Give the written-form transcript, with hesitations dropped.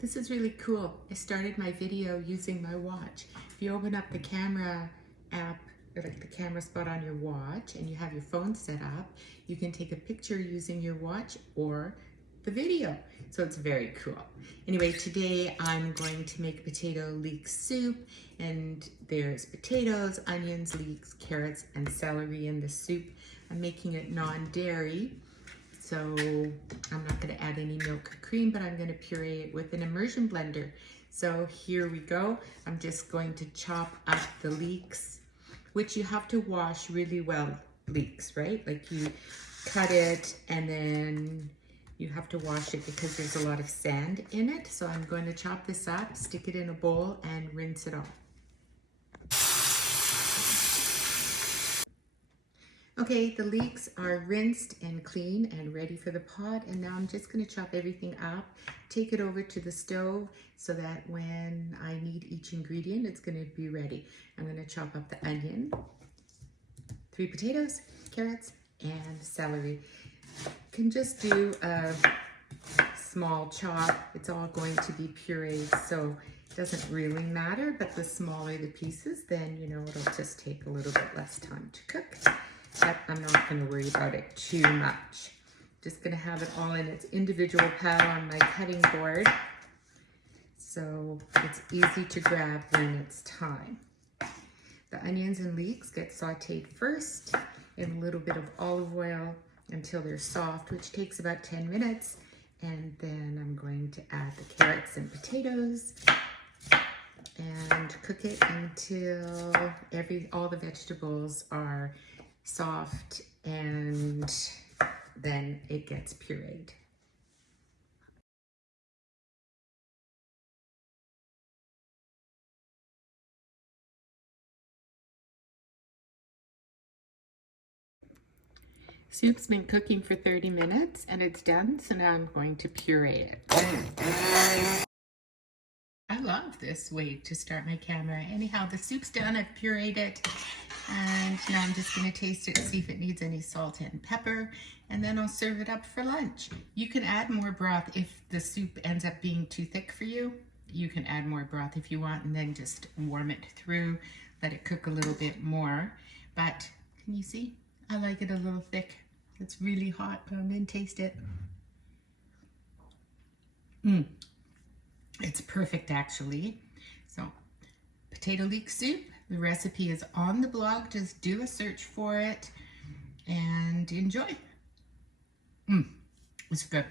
This is really cool. I started my video using my watch. If you open up the camera app, or like the camera spot on your watch, and you have your phone set up, you can take a picture using your watch or the video. So it's very cool. Anyway, today I'm going to make potato leek soup, and there's potatoes, onions, leeks, carrots, and celery in the soup. I'm making it non-dairy. So I'm not going to add any milk or cream, but I'm going to puree it with an immersion blender. So here we go. I'm just going to chop up the leeks, which you have to wash really well, leeks, right? Like you cut it and then you have to wash it because there's a lot of sand in it. So I'm going to chop this up, stick it in a bowl, and rinse it off. Okay, the leeks are rinsed and clean and ready for the pot, and now I'm just going to chop everything up, take it over to the stove so that when I need each ingredient, it's going to be ready. I'm going to chop up the onion, 3 potatoes, carrots, and celery. You can just do a small chop. It's all going to be pureed, so it doesn't really matter, but the smaller the pieces, then, you know, it'll just take a little bit less time to cook. But I'm not going to worry about it too much. Just going to have it all in its individual pile on my cutting board, so it's easy to grab when it's time. The onions and leeks get sauteed first in a little bit of olive oil until they're soft, which takes about 10 minutes. And then I'm going to add the carrots and potatoes and cook it until all the vegetables are soft, and then it gets pureed. Soup's been cooking for 30 minutes and it's done, so now I'm going to puree it. I love this way to start my camera. Anyhow, the soup's done, I've pureed it, and now I'm just going to taste it to see if it needs any salt and pepper, and then I'll serve it up for lunch. You can add more broth if the soup ends up being too thick for you. You can add more broth if you want, and then just warm it through, let it cook a little bit more. But can you see? I like it a little thick. It's really hot. Come and taste it. It's perfect, actually. So, potato leek soup. The recipe is on the blog. Just do a search for it and enjoy. It's good.